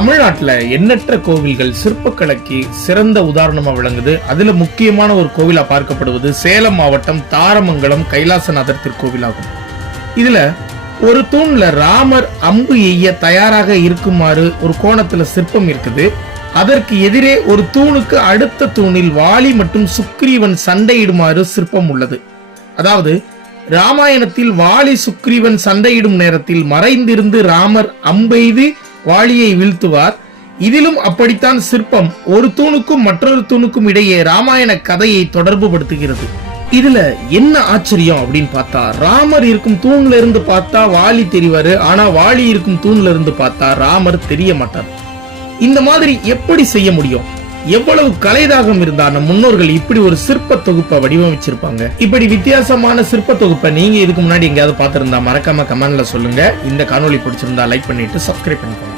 தமிழ்நாட்டுல எண்ணற்ற கோவில்கள் சிற்பக்கலைக்கு சிறந்த உதாரணமா விளங்குது. அதுல முக்கியமான ஒரு கோவிலா பார்க்கப்படுவது சேலம் மாவட்டம் தாரமங்கலம் கைலாசநாதர் திருக்கோவிலாகும். இதுல ஒரு தூண்ல ராமர் அம்பு எய்ய தயாராக இருக்குமாறு ஒரு கோணத்துல சிற்பம் இருக்குது. அதற்கு எதிரே ஒரு தூணுக்கு அடுத்த தூணில் வாலி மற்றும் சுக்ரீவன் சண்டையிடுமாறு சிற்பம் உள்ளது. அதாவது ராமாயணத்தில் வாலி சுக்ரீவன் சண்டையிடும் நேரத்தில் மறைந்திருந்து ராமர் அம்பெய்து வாலியை வீழ்த்துவார். இதிலும் அப்படித்தான் சிற்பம் ஒரு தூணுக்கும் மற்றொரு தூணுக்கும் இடையே ராமாயண கதையை தொடர்பு படுத்துகிறது. இதுல என்ன ஆச்சரியம் அப்படின்னு பார்த்தா, ராமர் இருக்கும் தூண்ல இருந்து பார்த்தா வாலி தெரிவாரு, ஆனா வாலி இருக்கும் தூண்ல இருந்து பார்த்தா ராமர் தெரிய மாட்டார். இந்த மாதிரி எப்படி செய்ய முடியும்? எவ்வளவு கலைதாகம் இருந்தா நம் முன்னோர்கள் இப்படி ஒரு சிற்ப தொகுப்பை வடிவமைச்சிருப்பாங்க. இப்படி வித்தியாசமான சிற்ப தொகுப்பை நீங்க இதுக்கு முன்னாடி எங்கேயாவது பார்த்திருந்தா மறக்காம கமெண்ட்ல சொல்லுங்க. இந்த காணொளி பிடிச்சிருந்தா லைக் பண்ணிட்டு சப்ஸ்கிரைப் பண்ணிக்கோங்க.